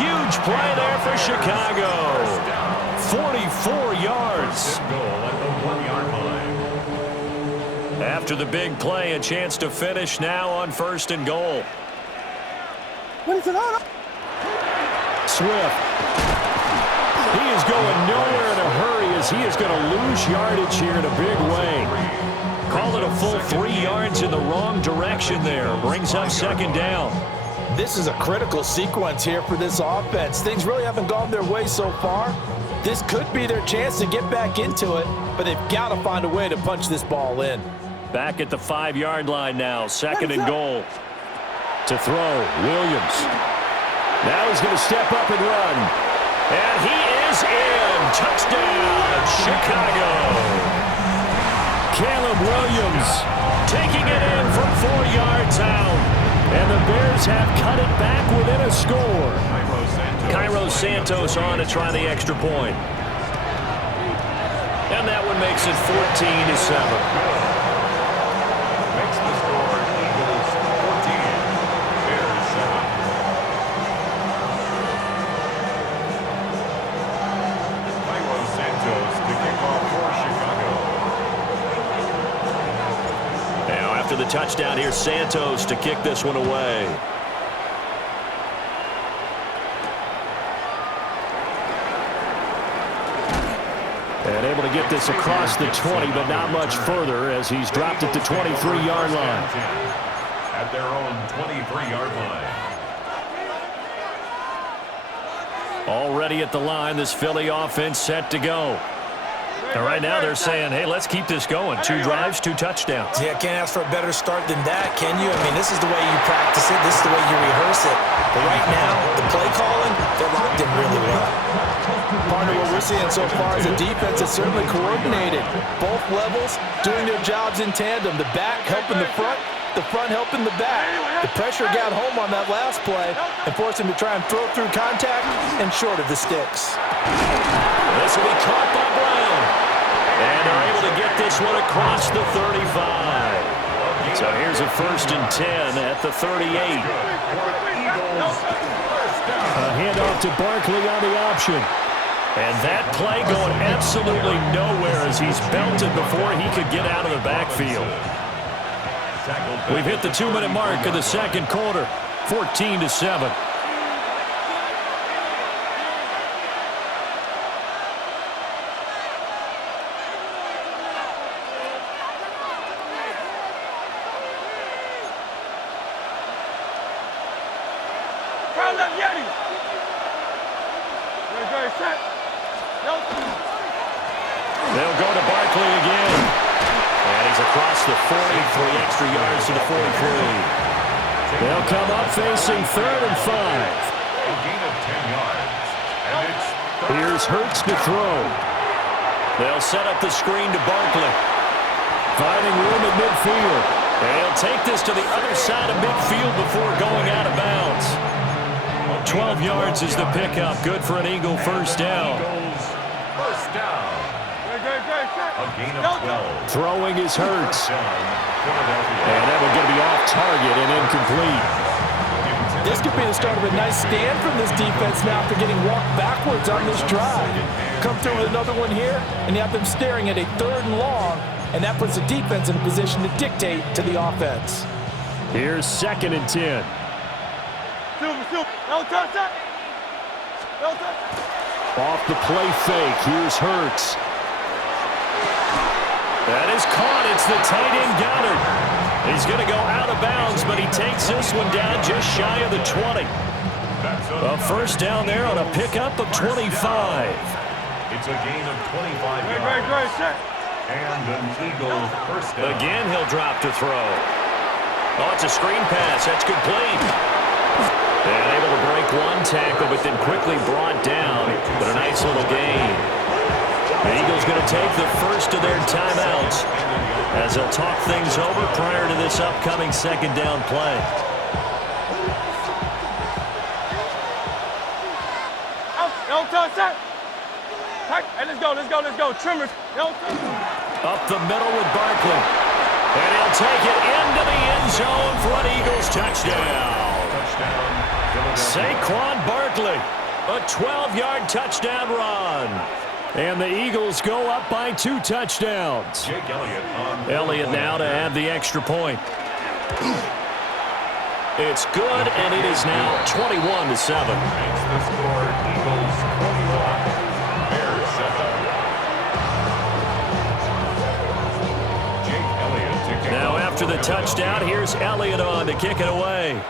huge play there for Chicago. 44 yards. After the big play, a chance to finish now on 1st and goal. Swift. He is going nowhere in a hurry as he is going to lose yardage here in a big way. Call it a full 3 yards in the wrong direction there. Brings up 2nd down. This is a critical sequence here for this offense. Things really haven't gone their way so far. This could be their chance to get back into it, but they've got to find a way to punch this ball in. Back at the 5-yard line now. 2nd and goal. To throw, Williams. Now he's going to step up and run. And he is in. Touchdown, Chicago. Caleb Williams taking it in from 4 yards out. And the Bears have cut it back within a score. Cairo Santos on to try the extra point. And that one makes it 14-7. Makes the score Eagles 14, Bears 7. Cairo Santos to kick off for Chicago. Now after the touchdown, here's Santos to kick this one away. And able to get this across the 20, but not much further as he's dropped at the 23-yard line. At their own 23-yard line. Already at the line, this Philly offense set to go. And right now they're saying, hey, let's keep this going. 2 drives, 2 touchdowns. Yeah, can't ask for a better start than that, can you? I mean, this is the way you practice it. This is the way you rehearse it. But right now, the play calling, they're locked in really well. Part of what we're seeing so far is a defense that's certainly coordinated. Both levels doing their jobs in tandem. The back helping the front helping the back. The pressure got home on that last play and forced him to try and throw through contact and short of the sticks. This will be caught by Brown. And they're able to get this one across the 35. So here's a 1st and 10 at the 38. A handoff to Barkley on the option. And that play going absolutely nowhere as he's belted before he could get out of the backfield. We've hit the 2-minute mark of the 2nd quarter. 14-7. They'll go to Barkley again. And he's across the 40, 3 extra yards to the 43. They'll come up facing 3rd and 5. A gain of 10 yards. And it's Here's Hurts to throw. They'll set up the screen to Barkley. Finding room at midfield. And he'll take this to the other side of midfield before going out of bounds. 12 yards is the pickup. Good for an Eagle 1st down. first down. A gain of 12. Throwing is Hurts. And that one going to be off target and incomplete. This could be the start of a nice stand from this defense now after getting walked backwards on this drive. Come through with another one here, and you have them staring at a 3rd and long, and that puts the defense in a position to dictate to the offense. Here's 2nd and 10. Off the play fake, here's Hurts. That is caught. It's the tight end Goddard. He's going to go out of bounds, but he takes this one down just shy of the 20. A first down there on a pickup of 25. It's a gain of 25 yards. And an Eagle first down. Again, he'll drop to throw. Oh, it's a screen pass. That's complete. And able to break one tackle, but then quickly brought down. But a nice little gain. The Eagles going to take the first of their timeouts as they'll talk things over prior to this upcoming 2nd down play. Let's go. Trimmers. Up the middle with Barkley. And he'll take it into the end zone for an Eagles touchdown. Touchdown, Saquon Barkley, a 12-yard touchdown run. And the Eagles go up by 2 touchdowns. Elliott now to add the extra point. It's good, and it is now 21-7. Makes the score Eagles 21, Bears 7. Jake Elliott to kick Now off after the touchdown, here's Elliott on to kick it away.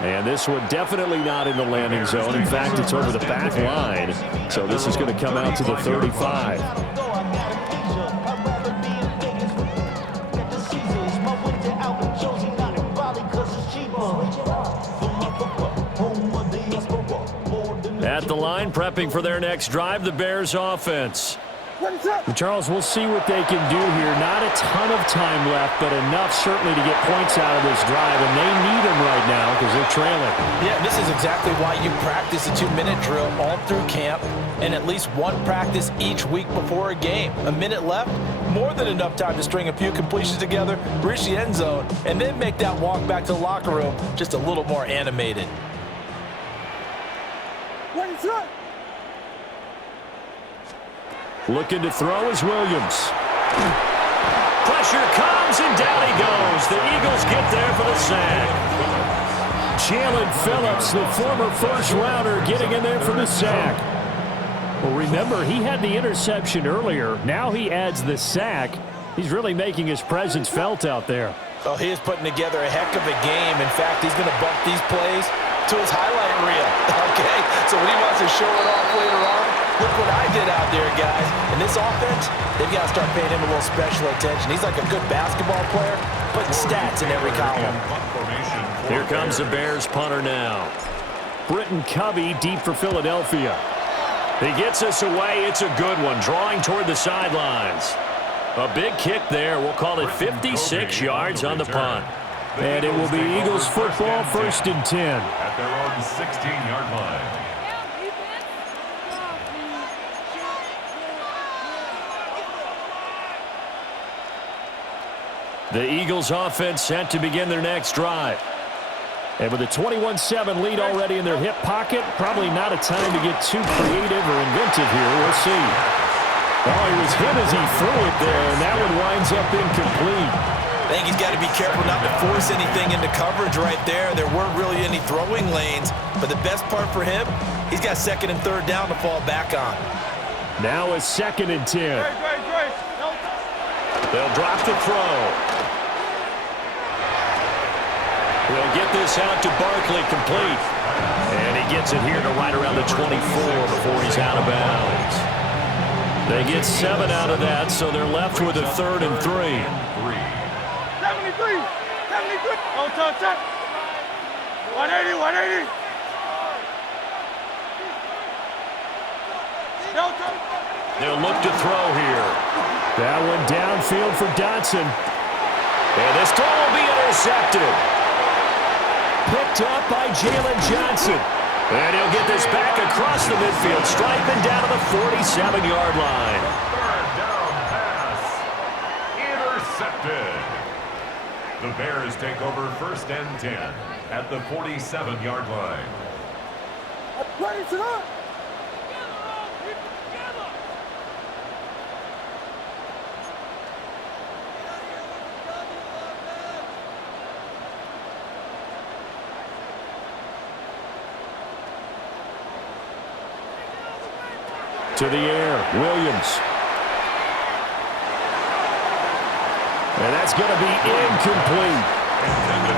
And this one definitely not in the landing zone. In fact, it's over the back line. So this is going to come out to the 35. At the line, prepping for their next drive, the Bears offense. Charles, we'll see what they can do here. Not a ton of time left, but enough certainly to get points out of this drive, and they need them right now because they're trailing. Yeah, this is exactly why you practice a 2-minute drill all through camp and at least one practice each week before a game. A minute left, more than enough time to string a few completions together, reach the end zone, and then make that walk back to the locker room just a little more animated. Looking to throw is Williams. Pressure comes, and down he goes. The Eagles get there for the sack. Jalen Phillips, the former first-rounder, getting in there for the sack. Well, remember, he had the interception earlier. Now he adds the sack. He's really making his presence felt out there. Oh, he is putting together a heck of a game. In fact, he's going to bump these plays to his highlight reel. Okay, so when he wants to show it off later on, look what I did out there, guys. In this offense, they've got to start paying him a little special attention. He's like a good basketball player, putting stats in every column. Here comes the Bears punter now. Britton Covey deep for Philadelphia. He gets us away. It's a good one, drawing toward the sidelines. A big kick there. We'll call it 56 yards on the punt. And it will be Eagles football, 1st and 10. At their own 16-yard line. The Eagles offense set to begin their next drive. And with a 21-7 lead already in their hip pocket, probably not a time to get too creative or inventive here. We'll see. Oh, he was hit as he threw it there, and that one winds up incomplete. I think he's got to be careful not to force anything into coverage right there. There weren't really any throwing lanes, but the best part for him, he's got 2nd and 3rd down to fall back on. Now it's 2nd and 10. They'll drop the throw. They'll get this out to Barkley, complete. And he gets it here to right around the 24 before he's out of bounds. They get 7 out of that, so they're left with a 3rd and 3. 73. Oh, touch. 180. They'll look to throw here. That one downfield for Dotson. And this throw will be intercepted. Picked up by Jalen Johnson. And he'll get this back across the midfield stripe and down to the 47-yard line. 3rd down pass. Intercepted. The Bears take over 1st and 10 at the 47-yard line. To the air, Williams. And that's going to be incomplete.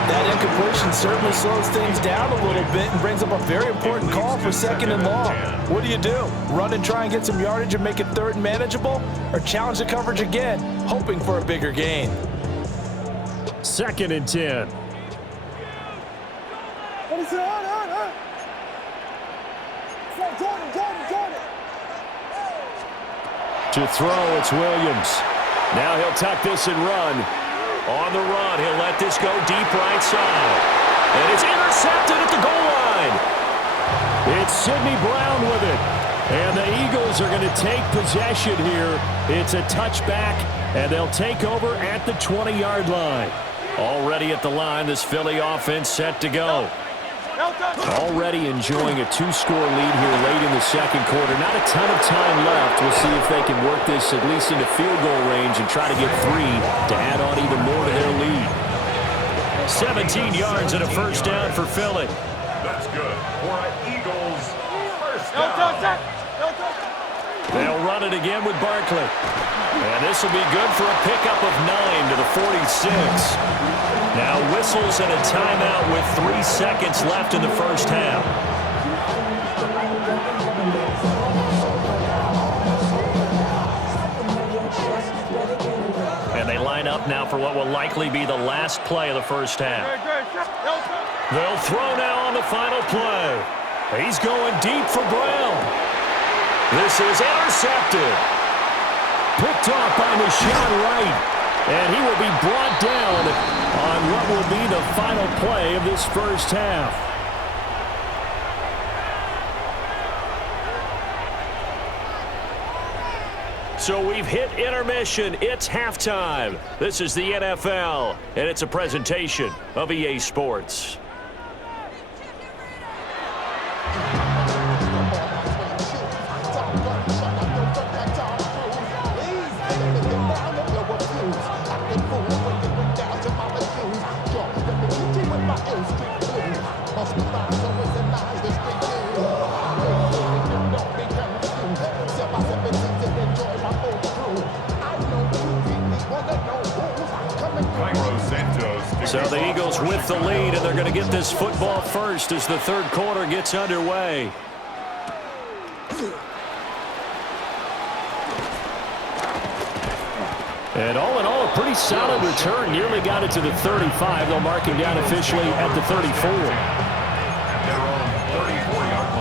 That incompletion certainly slows things down a little bit and brings up a very important call for 2nd and long. What do? Run and try and get some yardage and make it 3rd and manageable? Or challenge the coverage again, hoping for a bigger gain? 2nd and 10. To throw, it's Williams. Now he'll tuck this and run. On the run, he'll let this go deep right side. And it's intercepted at the goal line. It's Sidney Brown with it. And the Eagles are going to take possession here. It's a touchback, and they'll take over at the 20-yard line. Already at the line, this Philly offense set to go. Already enjoying a 2-score lead here late in the second quarter. Not a ton of time left. We'll see if they can work this at least into field goal range and try to get 3 to add on even more to their lead. 17 yards and a first down for Philly. That's good for an Eagles first down. They'll run it again with Barkley. And this will be good for a pickup of 9 to the 46. Now whistles and a timeout with 3 seconds left in the first half. And they line up now for what will likely be the last play of the first half. They'll throw now on the final play. He's going deep for Brown. This is intercepted. Picked off by Rashawn Wright. And he will be brought down on what will be the final play of this first half. So we've hit intermission. It's halftime. This is the NFL, and it's a presentation of EA Sports. So the Eagles with the lead, and they're going to get this football first as the third quarter gets underway. And all in all, a pretty solid return. Nearly got it to the 35. They'll mark him down officially at the 34. At their own 34-yard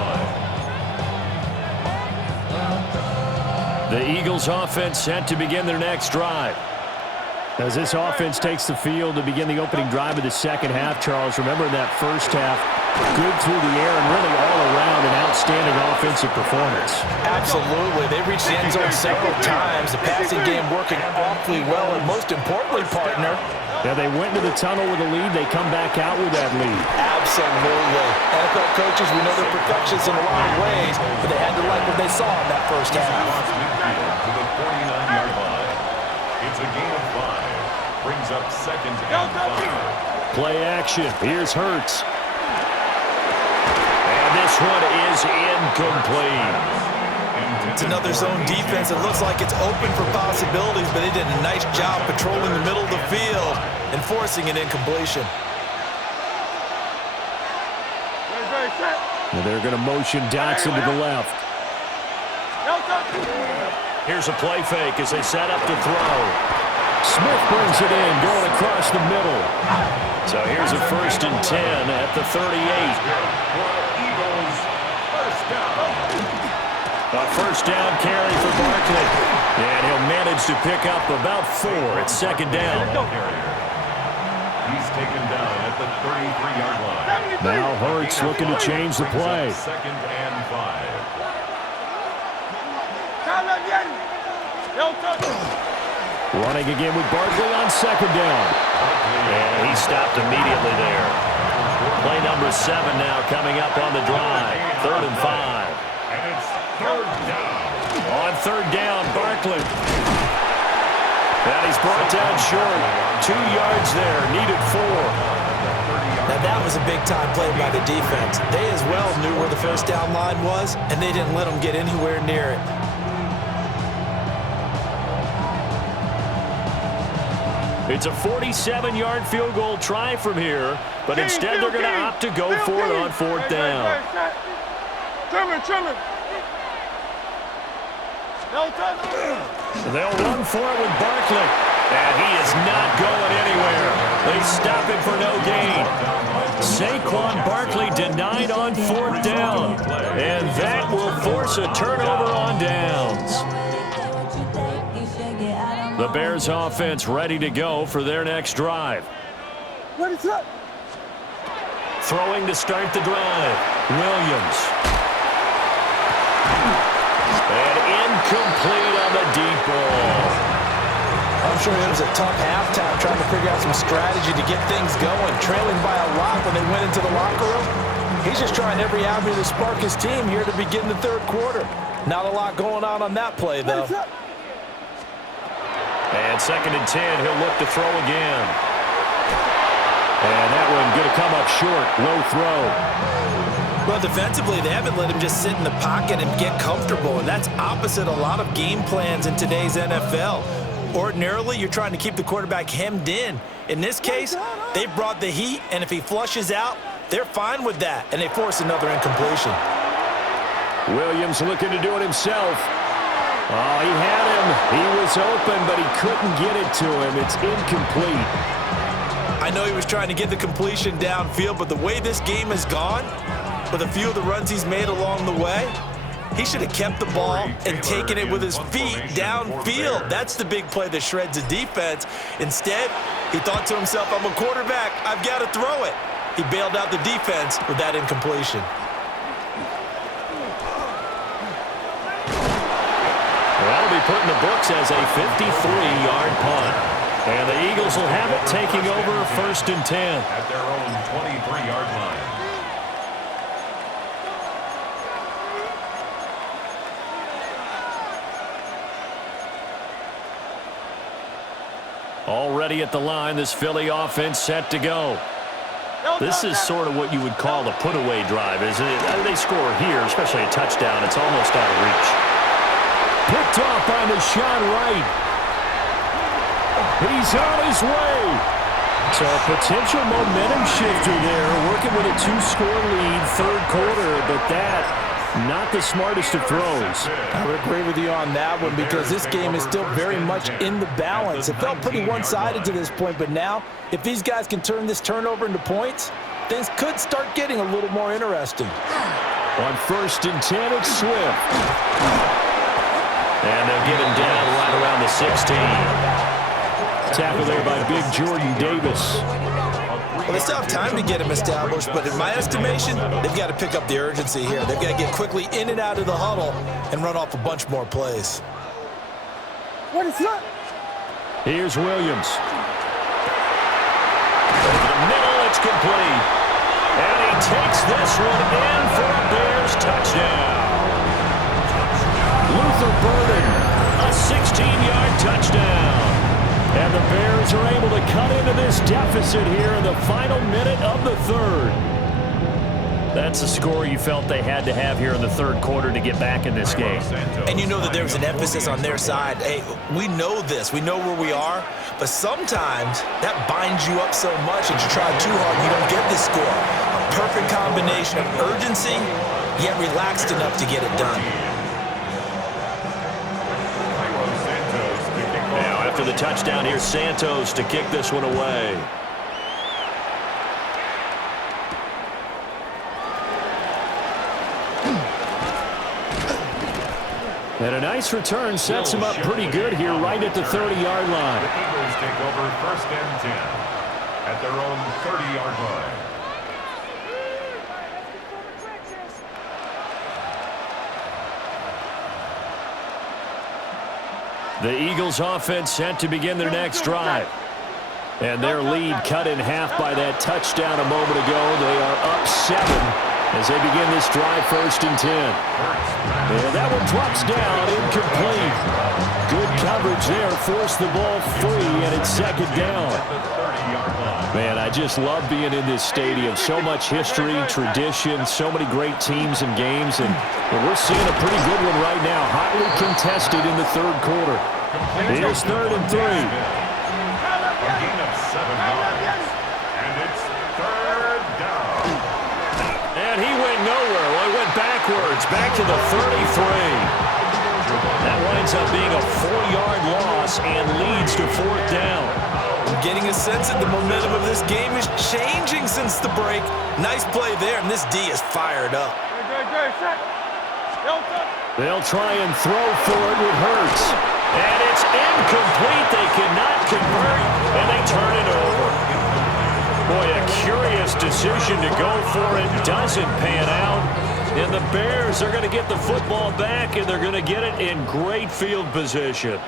line. The Eagles offense set to begin their next drive. As this offense takes the field to begin the opening drive of the second half, Charles, remember in that first half, good through the air and really all around an outstanding offensive performance. Absolutely. They reached the end zone several times. The passing game working awfully well, and most importantly, partner. Yeah, they went into the tunnel with a lead. They come back out with that lead. Absolutely. NFL coaches, we know they're perfectionists in a lot of ways, but they had to like what they saw in that first half. To the 49-yard line. It's a gain of 5. Brings up second and 5. Play action. Here's Hurts. And this one is incomplete. It's another zone defense. It looks like it's open for possibilities, but they did a nice job patrolling the middle of the field and forcing an incompletion. And they're going to motion Dotson to the left. Here's a play fake as they set up to throw. Smith brings it in, going across the middle. So here's a 1st and 10 at the 38. Eagles first down. A first down carry for Barkley. And he'll manage to pick up about 4 at second down. He's taken down at the 33-yard line. Now Hurts looking to change the play. Second and 5. Running again with Barkley on second down. And he stopped immediately there. Play number 7 now coming up on the drive. 3rd and 5. And it's 3rd down. On 3rd down, Barkley. And he's brought down short. 2 yards there, needed 4. Now that was a big-time play by the defense. They as well knew where the first down line was, and they didn't let them get anywhere near it. It's a 47-yard field goal try from here, but instead they're going to opt to go for it on 4th down. They'll run for it with Barkley, and he is not going anywhere. They stop him for no gain. Saquon Barkley denied on 4th down, and that will force a turnover on downs. The Bears offense ready to go for their next drive. What is up? Throwing to start the drive. Williams. And incomplete on the deep ball. I'm Unfortunately, it was a tough halftime trying to figure out some strategy to get things going. Trailing by a lot when they went into the locker room. He's just trying every avenue to spark his team here to begin the third quarter. Not a lot going on that play, though. And 2nd and 10, he'll look to throw again. And that one going to come up short. Low throw. Well, defensively, they haven't let him just sit in the pocket and get comfortable, and that's opposite a lot of game plans in today's NFL. Ordinarily, you're trying to keep the quarterback hemmed in. In this case, they brought the heat, and if he flushes out, they're fine with that, and they force another incompletion. Williams looking to do it himself. Oh, he had him. He was open, but he couldn't get it to him. It's incomplete. I know he was trying to get the completion downfield, but the way this game has gone, with a few of the runs he's made along the way, he should have kept the ball and taken it with his feet downfield. That's the big play that shreds the defense. Instead, he thought to himself, I'm a quarterback. I've got to throw it. He bailed out the defense with that incompletion. That'll be put in the books as a 53-yard punt. And the Eagles will have it, taking over 1st and 10. At their own 23-yard line. Already at the line, this Philly offense set to go. This is sort of what you would call a put-away drive, isn't it? They score here, especially a touchdown. It's almost out of reach. Picked off by Deshaun Wright. He's on his way. So a potential momentum shifter there, working with a 2-score lead, third quarter, but that, not the smartest of throws. I would agree with you on that one because this game is still very much in the balance. It felt pretty one-sided to this point, but now, if these guys can turn this turnover into points, things could start getting a little more interesting. On 1st and 10, it's Swift. And they'll get him down right around the 16. Tackle there by big Jordan Davis. Well, they still have time to get him established, but in my estimation, they've got to pick up the urgency here. They've got to get quickly in and out of the huddle and run off a bunch more plays. What is that? Here's Williams. Over the middle, it's complete. And he takes this one in for a Bears touchdown. Luther Burden, a 16-yard touchdown. And the Bears are able to cut into this deficit here in the final minute of the third. That's the score you felt they had to have here in the third quarter to get back in this game. And you know that there was an emphasis on their side. Hey, we know this. We know where we are. But sometimes that binds you up so much that you try too hard and you don't get this score. A perfect combination of urgency, yet relaxed enough to get it done. After the touchdown, here's Santos to kick this one away. And a nice return sets him up pretty good here right at the 30-yard line. The Eagles take over 1st and 10 at their own 30-yard line. The Eagles offense set to begin their next drive. And their lead cut in half by that touchdown a moment ago. They are up 7 as they begin this drive 1st and 10. And that one drops down, incomplete. Good coverage there, forced the ball free, and it's 2nd down. Man, I just love being in this stadium. So much history, tradition, so many great teams and games, and we're seeing a pretty good one right now. Hotly contested in the third quarter. Here's 3rd and 3. A gain of 7 yards. And it's 3rd down. And he went nowhere. Well, he went backwards, back to the 33. That winds up being a 4-yard loss and leads to 4th down. I'm getting a sense that the momentum of this game is changing since the break. Nice play there, and this D is fired up. They'll try and throw for it with Hurts. And it's incomplete. They cannot convert, and they turn it over. Boy, a curious decision to go for it. Doesn't pan out. And the Bears are going to get the football back, and they're going to get it in great field position.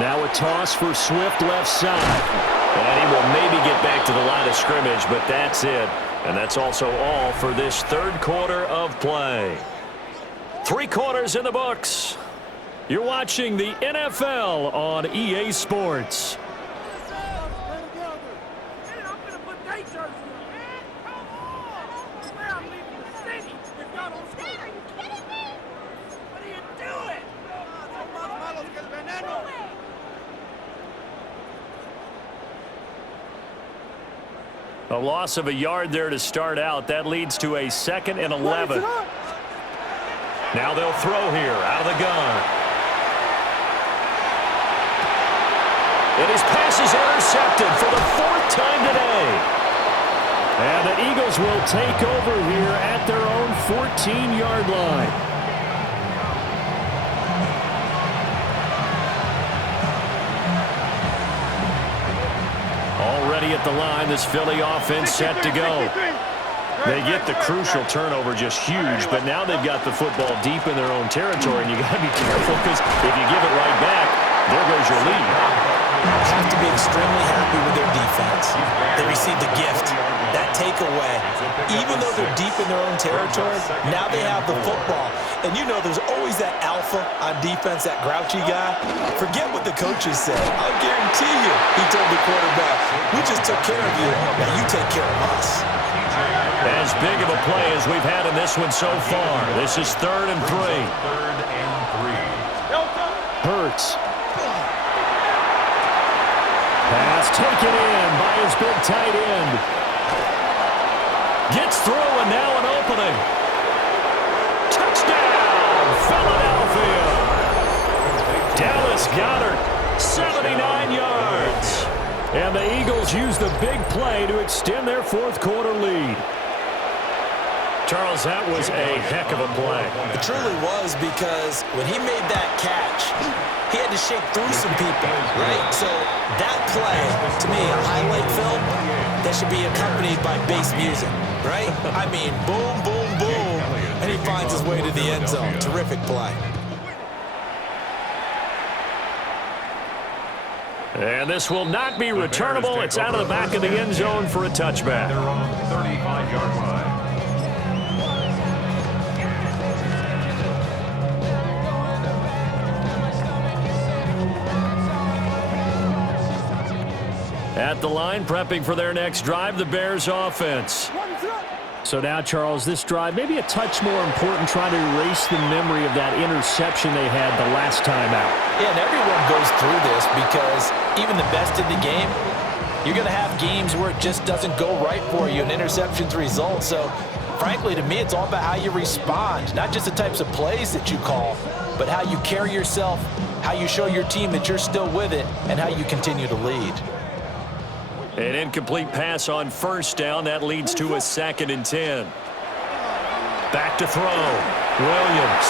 Now a toss for Swift left side. And he will maybe get back to the line of scrimmage, but that's it. And that's also all for this third quarter of play. 3 quarters in the books. You're watching the NFL on EA Sports. A loss of a yard there to start out. That leads to a 2nd and 11. Now they'll throw here out of the gun. And his pass is intercepted for the 4th time today. And the Eagles will take over here at their own 14-yard line. Already at the line, this Philly offense set to go. They get the crucial turnover, just huge, but now they've got the football deep in their own territory, and you got to be careful because if you give it right back, there goes your lead. Have to be extremely happy with their defense. They received the gift, that takeaway. Even though they're deep in their own territory, now they have the football. And you know there's always that alpha on defense, that grouchy guy. Forget what the coaches said. I'll guarantee you, he told the quarterback, we just took care of you, now you take care of us. As big of a play as we've had in this one so far. This is 3rd and 3. Hurts. Pass taken in by his big tight end. Gets through and now an opening. Touchdown, Philadelphia. Dallas Goedert, 79 yards. And the Eagles use the big play to extend their 4th quarter lead. Charles, that was a heck of a play. It truly was, because when he made that catch, he had to shake through some people, right? So that play, to me, a highlight film that should be accompanied by bass music, right? I mean, boom, boom, boom, and he finds his way to the end zone. Terrific play. And this will not be returnable. It's out of the back of the end zone for a touchback. They're on 35-yard line. At the line, prepping for their next drive, the Bears offense. So now, Charles, this drive maybe a touch more important, trying to erase the memory of that interception they had the last time out. Yeah, and everyone goes through this, because even the best in the game, you're going to have games where it just doesn't go right for you and interceptions result. So, frankly, to me, it's all about how you respond, not just the types of plays that you call, but how you carry yourself, how you show your team that you're still with it, and how you continue to lead. An incomplete pass on 1st down. That leads to a 2nd and 10. Back to throw. Williams.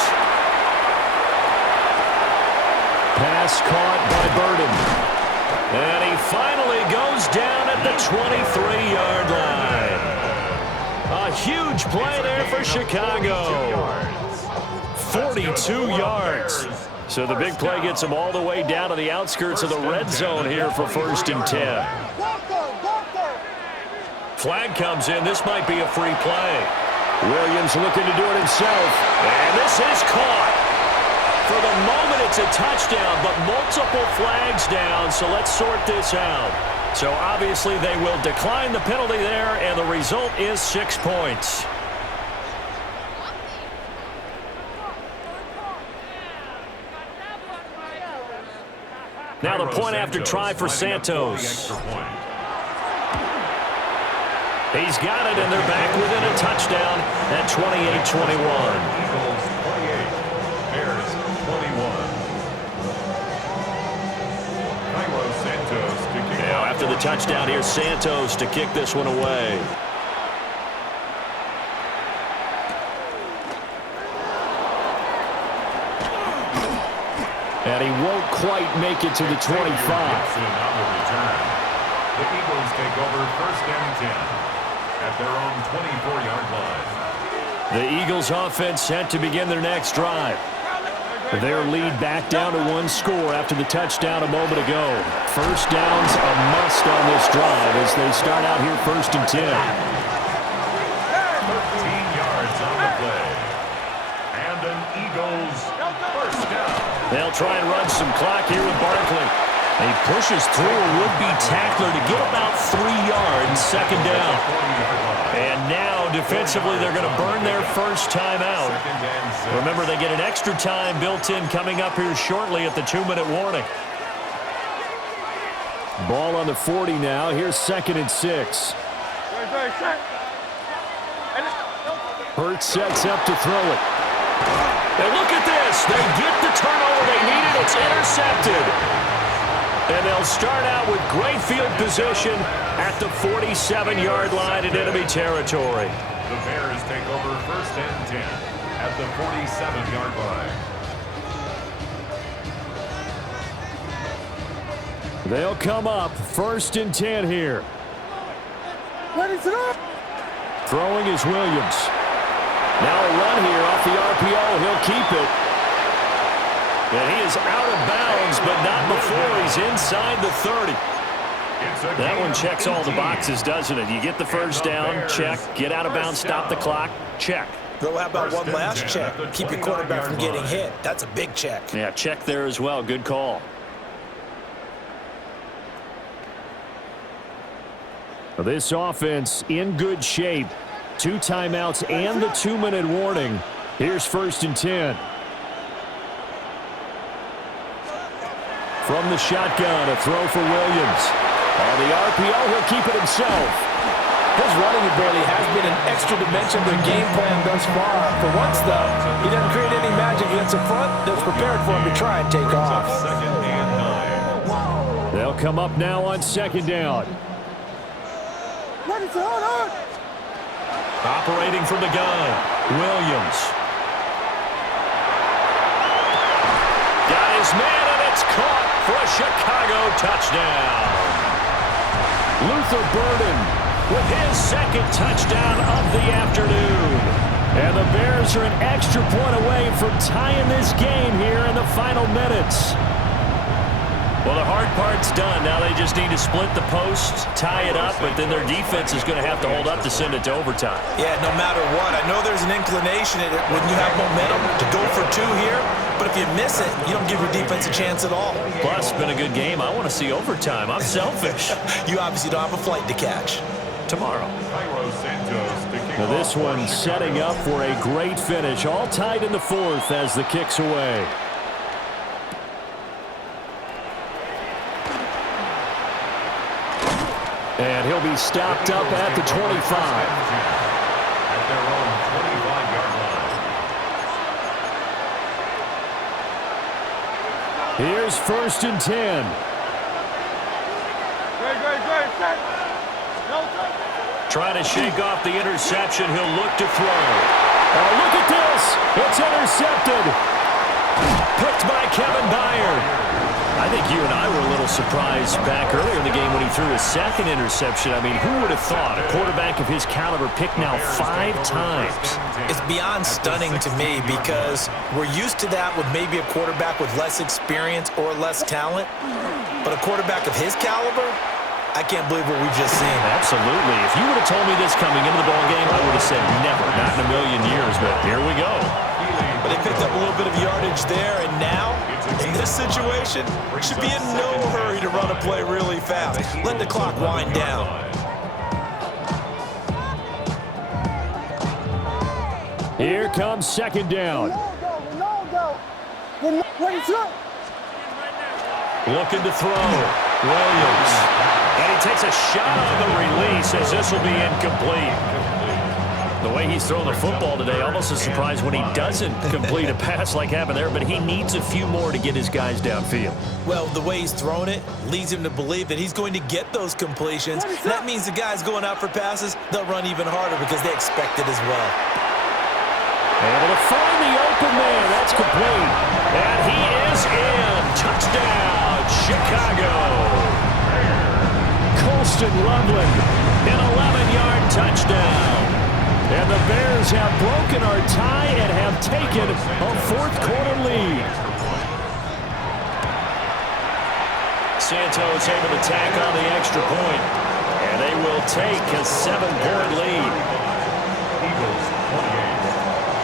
Pass caught by Burden. And he finally goes down at the 23-yard line. A huge play there for Chicago. 42 yards. So the big play gets him all the way down to the outskirts of the red zone here for 1st and 10. Flag comes in. This might be a free play. Williams looking to do it himself. And this is caught. For the moment, it's a touchdown, but multiple flags down, so let's sort this out. So obviously they will decline the penalty there, and the result is 6 points. Now the point after try for Santos. He's got it, and they're back within a touchdown at 28-21. Eagles 28, Bears 21. Cairo Santos to kick Now off. after the touchdown, here's Santos to kick this one away. And he won't quite make it to the 25. The Eagles take over 1st and 10 at their own 24-yard line. The Eagles offense set to begin their next drive. Their lead back down to one score after the touchdown a moment ago. First down's a must on this drive as they start out here 1st and 10. 13 yards on the play. And an Eagles first down. They'll try and run some clock here with Barkley. He pushes through a would-be tackler to get about 3 yards, 2nd down. And now, defensively, they're going to burn their first time out. Remember, they get an extra time built in coming up here shortly at the 2-minute warning. Ball on the 40 now. Here's 2nd and 6. Hurts sets up to throw it. And look at this. They get the turnover they needed. It's intercepted. And they'll start out with great field position at the 47-yard line in enemy territory. The Bears take over 1st and 10 at the 47-yard line. They'll come up 1st and 10 here. Throwing is Williams. Now a run here off the RPO. He'll keep it. And he is out of bounds, but not before he's inside the 30. That one checks all the boxes, doesn't it? You get the first down, check. Get out of bounds, stop the clock, check. Well, how about one last check? Keep your quarterback from getting hit. That's a big check. Yeah, check there as well. Good call. This offense in good shape. 2 timeouts and the 2-minute warning. Here's 1st and 10. From the shotgun, a throw for Williams. On the RPO, he'll keep it himself. His running ability has been an extra dimension of their game plan thus far. For once, though, he doesn't create any magic against the front that's prepared for him to try and take off. 2nd and 9. They'll come up now on 2nd down. Operating from the gun, Williams. Got his man, and it's caught for a Chicago touchdown. Luther Burden with his 2nd touchdown of the afternoon. And the Bears are an extra point away from tying this game here in the final minutes. Well, the hard part's done. Now they just need to split the post, tie it up, but then their defense is going to have to hold up to send it to overtime. Yeah, no matter what. I know there's an inclination in it when you have momentum to go for 2 here, but if you miss it, you don't give your defense a chance at all. Plus, it's been a good game. I want to see overtime. I'm selfish. You obviously don't have a flight to catch. Tomorrow. Now this one setting up for a great finish. All tied in the 4th as the kick's away. And he'll be stopped up at the 25. At their own 25-yard line. Here's 1st and 10. Trying to shake off the interception. He'll look to throw. Oh, look at this. It's intercepted. Picked by Kevin Byard. I think you and I were a little surprised back earlier in the game when he threw his 2nd interception. I mean, who would have thought a quarterback of his caliber picked now 5 times? It's beyond stunning to me because we're used to that with maybe a quarterback with less experience or less talent. But a quarterback of his caliber, I can't believe what we've just seen. Absolutely. If you would have told me this coming into the ballgame, I would have said never, not in a million years, but here we go. But they picked up a little bit of yardage there, and now, in this situation, should be in no hurry to run a play really fast. Let the clock wind down. Here comes 2nd down. Looking to throw. Williams. And he takes a shot on the release as this will be incomplete. The way he's throwing the football today, almost a surprise when he doesn't complete a pass like happened there, but he needs a few more to get his guys downfield. Well, the way he's thrown it leads him to believe that he's going to get those completions. That means the guys going out for passes, they'll run even harder because they expect it as well. Able to find the open man. That's complete. And he is in. Touchdown, Chicago. Colston Loveland, an 11-yard touchdown. And the Bears have broken our tie and have taken a fourth-quarter lead. Santos able to tack on the extra point, and they will take a 7-point lead.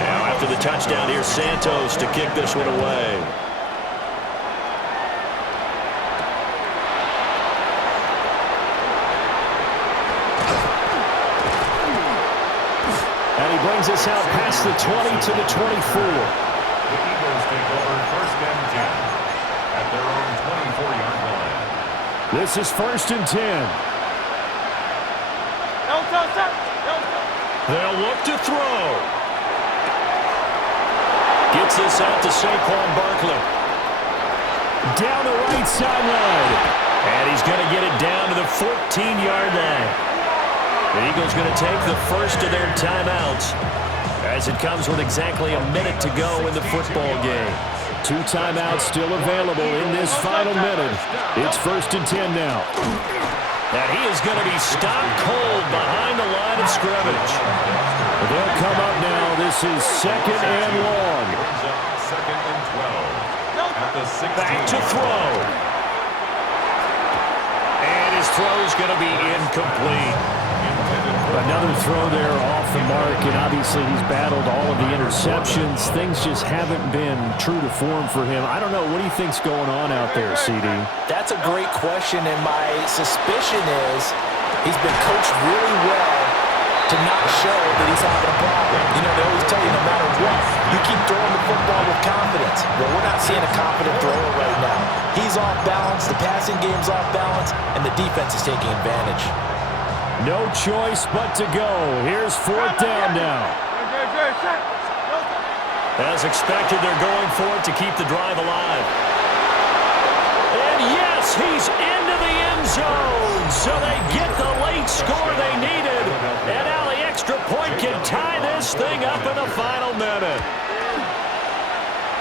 Now after the touchdown, here's Santos to kick this one away. And he brings us out past the 20 to the 24. The Eagles take over first and 10 at their own 24-yard line. This is first and 10. They'll look to throw. Gets this out to Saquon Barkley. Down the right sideline. And he's going to get it down to the 14-yard line. The Eagles going to take the first of their timeouts as it comes with exactly a minute to go in the football game. 2 timeouts still available in this final minute. It's first and 10 now. And he is going to be stopped cold behind the line of scrimmage. They'll come up now. This is second and long. Second and 12 at the 16. Back to throw. And his throw is going to be incomplete. Another throw there off the mark, and obviously he's battled all of the interceptions. Things just haven't been true to form for him. I don't know. What do you think's going on out there, CD? That's a great question, and my suspicion is he's been coached really well to not show that he's having a problem. You know, they always tell you no matter what, you keep throwing the football with confidence. Well, we're not seeing a confident thrower right now. He's off balance, the passing game's off balance, and the defense is taking advantage. No choice but to go. Here's fourth down now. As expected, they're going for it to keep the drive alive. And yes, he's into the end zone. So they get the late score they needed. And now the extra point can tie this thing up in the final minute.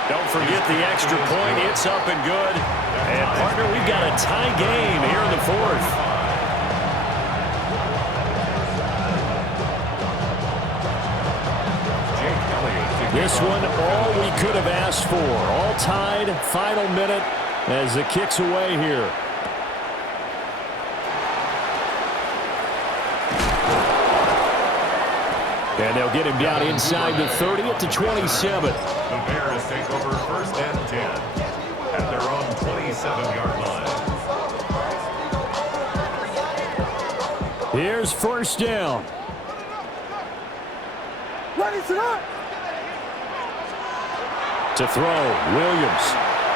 Don't forget the extra point. It's up and good. And, partner, we've got a tie game here in the fourth. This one, all we could have asked for. All tied, final minute as the kick's away here. And they'll get him down inside the 30 at the 27. The Bears take over first and 10 at their own 27-yard line. Here's first down. Ready, set up. To throw, Williams.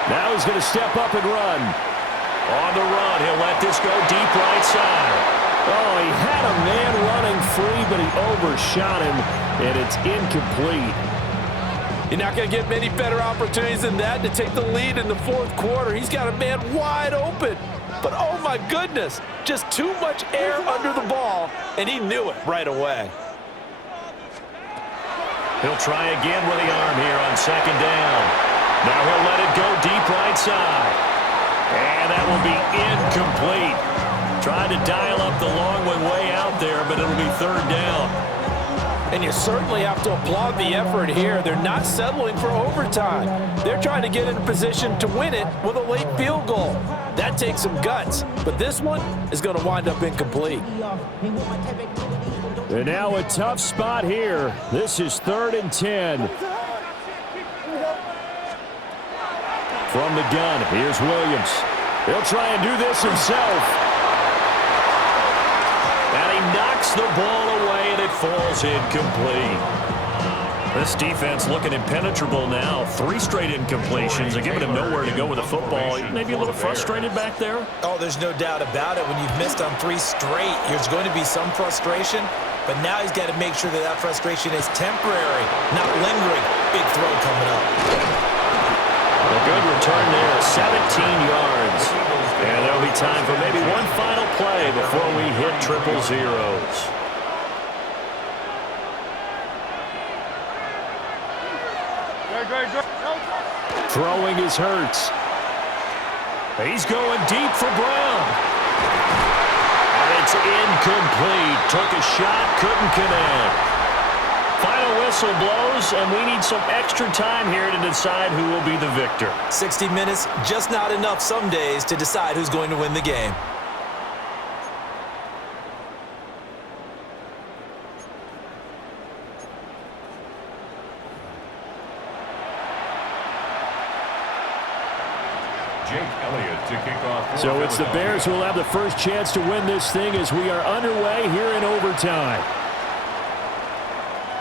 Now he's going to step up and run. On the run, he'll let this go deep right side. Oh, he had a man running free, but he overshot him, and it's incomplete. You're not going to get many better opportunities than that to take the lead in the fourth quarter. He's got a man wide open. But, oh, my goodness, just too much air under the ball, and he knew it right away. He'll try again with the arm here on second down. Now he'll let it go deep right side. And that will be incomplete. Trying to dial up the long one way out there, but it'll be third down. And you certainly have to applaud the effort here. They're not settling for overtime. They're trying to get in a position to win it with a late field goal. That takes some guts, but this one is going to wind up incomplete. And now a tough spot here. This is third and 10. From the gun, here's Williams. He'll try and do this himself. And he knocks the ball away, and it falls incomplete. This defense looking impenetrable now. 3 straight incompletions. They're giving him nowhere to go with the football. Maybe a little frustrated back there? Oh, there's no doubt about it. When you've missed on 3 straight, there's going to be some frustration. But now he's got to make sure that that frustration is temporary, not lingering. Big throw coming up. A good return there, 17 yards. And there'll be time for maybe one final play before we hit triple zeros. Throwing is Hurts. He's going deep for Brown. And it's incomplete. Took a shot, couldn't connect. Final whistle blows, and we need some extra time here to decide who will be the victor. 60 minutes, just not enough some days to decide who's going to win the game. So it's the Bears who will have the first chance to win this thing as we are underway here in overtime.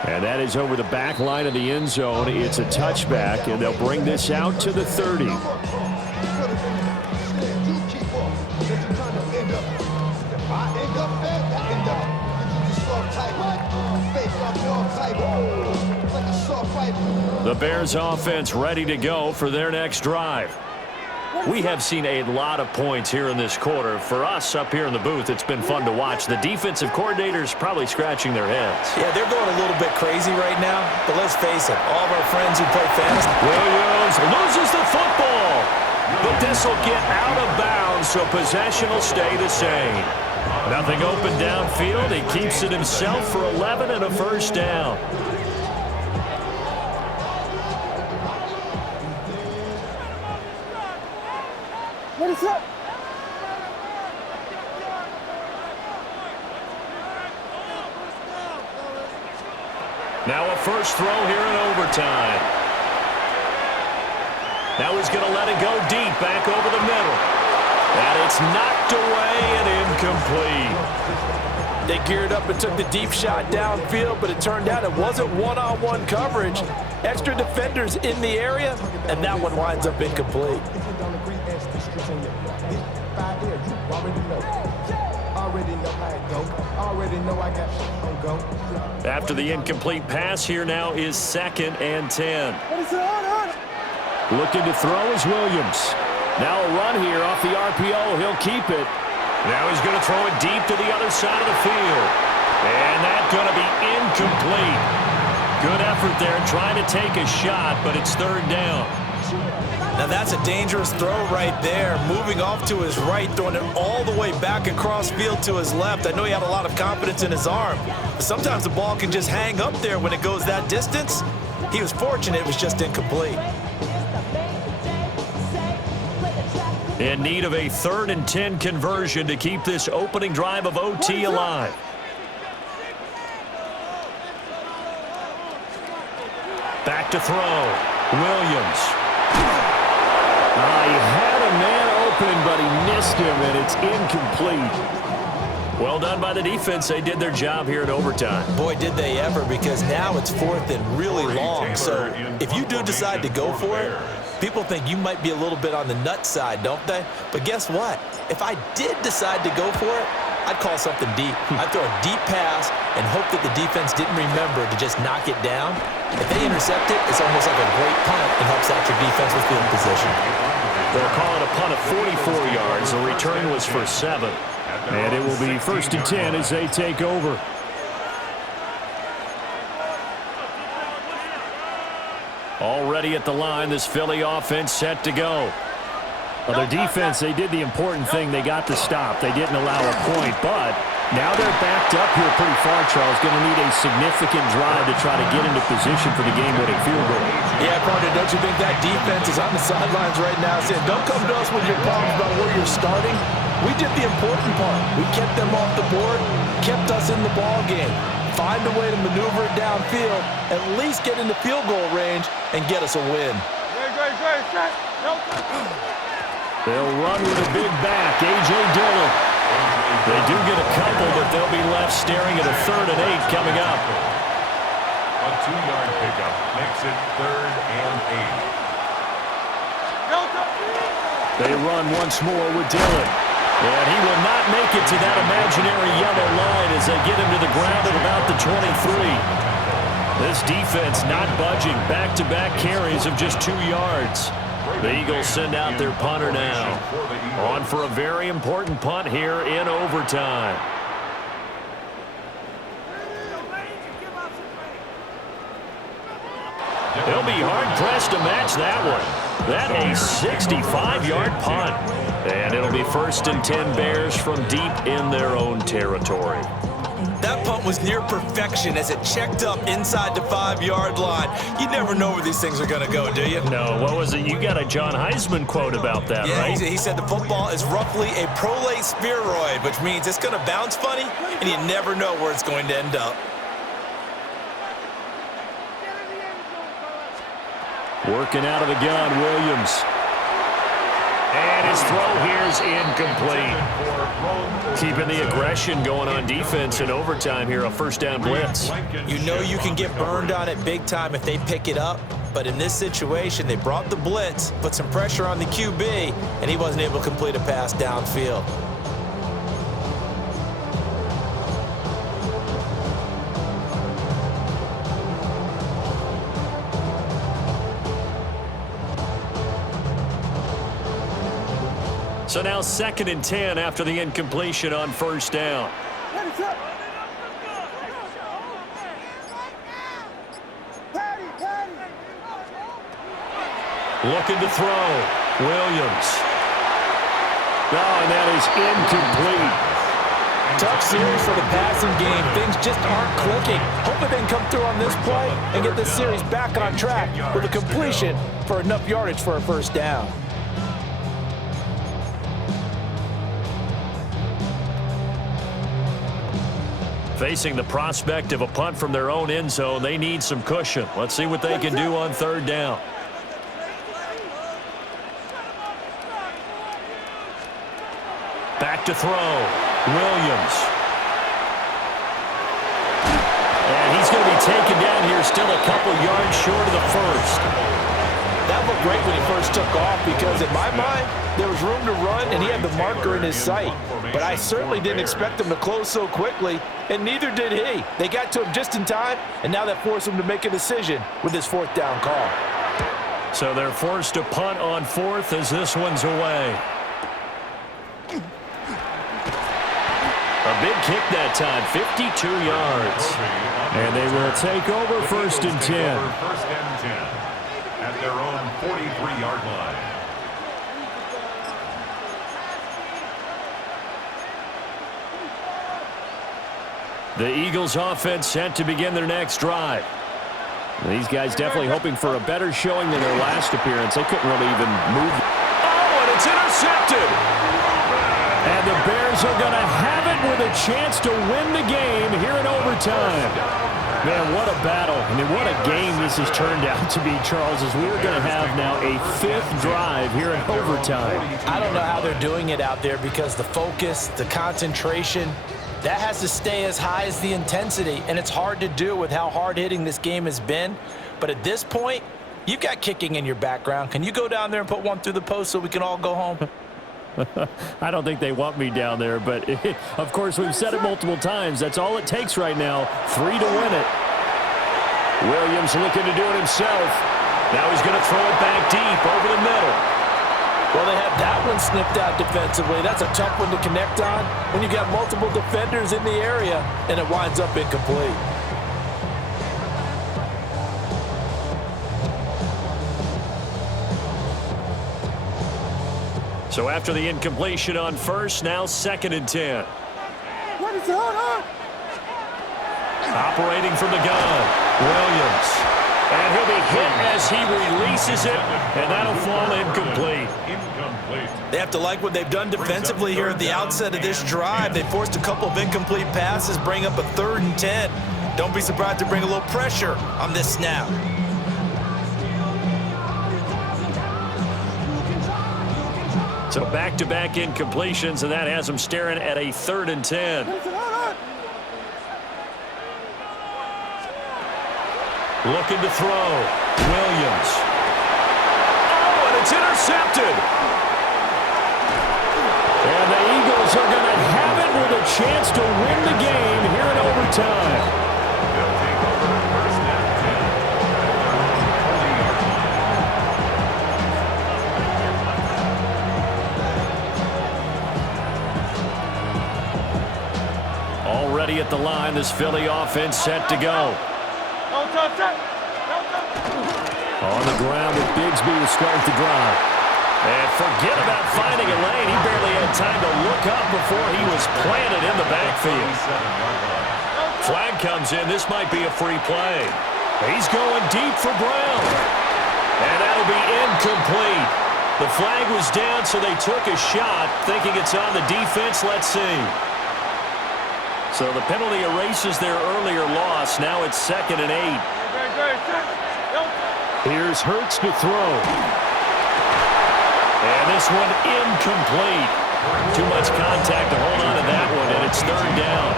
And that is over the back line of the end zone. It's a touchback, and they'll bring this out to the 30. The Bears offense ready to go for their next drive. We have seen a lot of points here in this quarter. For us up here in the booth, it's been fun to watch. The defensive coordinators probably scratching their heads. Yeah, they're going a little bit crazy right now, but let's face it, all of our friends who play fantasy. Williams loses the football, but this will get out of bounds, so possession will stay the same. Nothing open downfield. He keeps it himself for 11 and a first down. What is up? Now a first throw here in overtime. Now he's going to let it go deep, back over the middle. And it's knocked away and incomplete. They geared up and took the deep shot downfield, but it turned out it wasn't one-on-one coverage. Extra defenders in the area, and that one winds up incomplete. After the incomplete pass, here now is 2nd and 10. Looking to throw is Williams. Now a run here off the RPO. He'll keep it. Now he's going to throw it deep to the other side of the field. And that's going to be incomplete. Good effort there trying to take a shot, but it's 3rd down. Now that's a dangerous throw right there. Moving off to his right, throwing it all the way back across field to his left. I know he had a lot of confidence in his arm, but sometimes the ball can just hang up there when it goes that distance. He was fortunate it was just incomplete. In need of a 3rd and 10 conversion to keep this opening drive of OT alive. Back to throw. Williams. He had a man open, but he missed him, and it's incomplete. Well done by the defense. They did their job here in overtime. Boy, did they ever, because now it's 4th and really long. So if you do decide to go for it, people think you might be a little bit on the nut side, don't they? But guess what? If I did decide to go for it, I'd call something deep. I'd throw a deep pass and hope that the defense didn't remember to just knock it down. If they intercept it, it's almost like a great punt and helps out your defense with field position. They'll call it a punt of 44 yards. The return was for 7. And it will be 1st and 10 as they take over. Already at the line, this Philly offense set to go. Well, their defense, they did the important thing. They got the stop. They didn't allow a point, but now they're backed up here pretty far, Charles. Going to need a significant drive to try to get into position for the game-winning field goal. Yeah, partner, don't you think that defense is on the sidelines right now saying, don't come to us with your problems about where you're starting. We did the important part. We kept them off the board, kept us in the ball game. Find a way to maneuver it downfield, at least get into field goal range, and get us a win. They'll run with a big back, A.J. Dillon. They do get a couple, but they'll be left staring at a 3rd and 8 coming up. A 2-yard pickup makes it 3rd and 8. They run once more with Dillon. And he will not make it to that imaginary yellow line as they get him to the ground at about the 23. This defense not budging. Back-to-back carries of just 2 yards. The Eagles send out their punter now. On for a very important punt here in overtime. They'll be hard-pressed to match that one. That a 65-yard punt. And it'll be 1st and 10 Bears from deep in their own territory. That punt was near perfection as it checked up inside the 5-yard line. You never know where these things are going to go, do you? No, what was it? You got a John Heisman quote about that, yeah, right? He said the football is roughly a prolate spheroid, which means it's going to bounce funny, and you never know where it's going to end up. Working out of the gun, Williams. And his throw here is incomplete. Keeping the aggression going on defense in overtime here, a first down blitz. You know you can get burned on it big time if they pick it up, but in this situation, they brought the blitz, put some pressure on the QB, and he wasn't able to complete a pass downfield. So now 2nd and 10 after the incompletion on first down. Looking to throw. Williams. Oh, and that is incomplete. Tough series for the passing game. Things just aren't clicking. Hoping they can come through on this play and get this series back on track with a completion for enough yardage for a first down. Facing the prospect of a punt from their own end zone, they need some cushion. Let's see what they can do on 3rd down. Back to throw. Williams. And he's going to be taken down here, still a couple yards short of the first. That looked great when he first took off because, in my mind, there was room to run and he had the marker in his sight. But I certainly didn't expect him to close so quickly, and neither did he. They got to him just in time, and now that forced him to make a decision with his 4th down call. So they're forced to punt on 4th as this one's away. A big kick that time, 52 yards. And they will take over 1st and 10. 1st and 10 at their own 43-yard line. The Eagles offense set to begin their next drive. These guys definitely hoping for a better showing than their last appearance. They couldn't really even move. Oh, and it's intercepted. And the Bears are going to have it with a chance to win the game here in overtime. Man, what a battle. I mean, what a game this has turned out to be, Charles, as we're going to have now a 5th drive here in overtime. I don't know how they're doing it out there because the focus, the concentration, that has to stay as high as the intensity, and it's hard to do with how hard-hitting this game has been. But at this point, you've got kicking in your background. Can you go down there and put one through the post so we can all go home? I don't think they want me down there, but of course we've said it multiple times. That's all it takes right now, 3 to win it. Williams looking to do it himself. Now he's going to throw it back deep over the middle. Well, they had that one snipped out defensively. That's a tough one to connect on when you got multiple defenders in the area, and it winds up incomplete. So after the incompletion on 1st, now 2nd and 10. What is it? Hold on. Operating from the gun, Williams. And he'll be hit as he releases it, and that'll fall incomplete. They have to like what they've done defensively here at the outset of this drive. They forced a couple of incomplete passes, bring up a 3rd and 10. Don't be surprised to bring a little pressure on this snap. So back-to-back incompletions, and that has them staring at a 3rd and 10. Looking to throw. Williams. Oh, and it's intercepted. And the Eagles are going to have it with a chance to win the game here in overtime. Already at the line, this Philly offense set to go. On the ground with Bigsby to start the drive. And forget about finding a lane. He barely had time to look up before he was planted in the backfield. Flag comes in. This might be a free play. He's going deep for Brown. And that'll be incomplete. The flag was down, so they took a shot, thinking it's on the defense. Let's see. So the penalty erases their earlier loss. Now it's 2nd and 8. Here's Hurts to throw. And this one incomplete. Too much contact to hold on to that one, and it's 3rd down.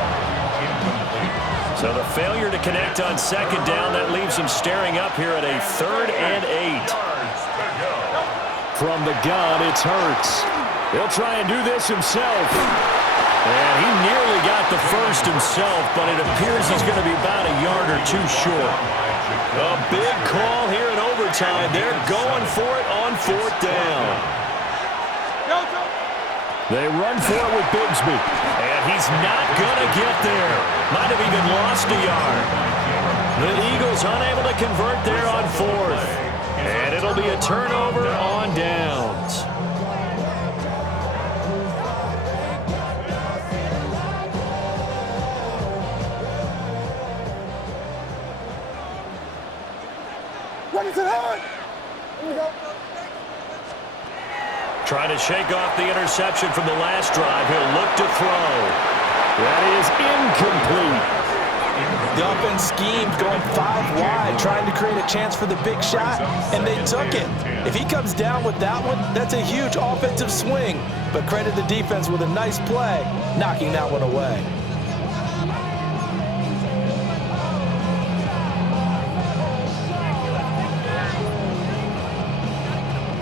So the failure to connect on 2nd down, that leaves them staring up here at a 3rd and 8. From the gun, it's Hurts. He'll try and do this himself. And he nearly got the first himself, but it appears he's going to be about a yard or two short. A big call here in overtime. They're going for it on 4th down. They run for it with Bigsby. And he's not going to get there. Might have even lost a yard. The Eagles unable to convert there on 4th. And it'll be a turnover on downs. What is it on? Here we go. Trying to shake off the interception from the last drive. He'll look to throw. That is incomplete. The offense schemed going 5 wide, trying to create a chance for the big shot, and they took it. If he comes down with that one, that's a huge offensive swing. But credit the defense with a nice play, knocking that one away.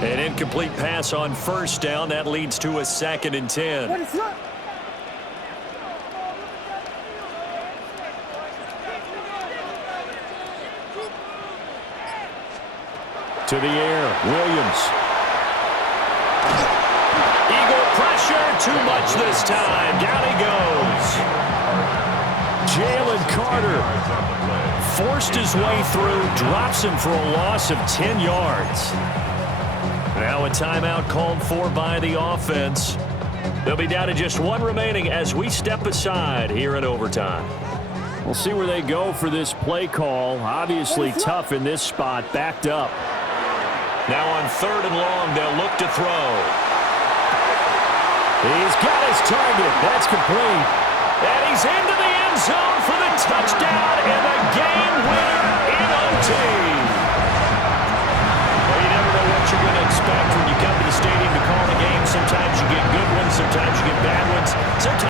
An incomplete pass on 1st down. That leads to a 2nd and 10. What is it on? To the air, Williams. Eagle pressure, too much this time. Down he goes. Jalen Carter Forced his way through, drops him for a loss of 10 yards. Now a timeout called for by the offense. They'll be down to just 1 remaining as we step aside here in overtime. We'll see where they go for this play call. Obviously tough in this spot, backed up. Now on 3rd and long, they'll look to throw. He's got his target. That's complete. And he's into the end zone for the touchdown and the game winner in OT. Well, you never know what you're going to expect when you come to the stadium to call the game. Sometimes you get good ones, sometimes you get bad ones. Sometimes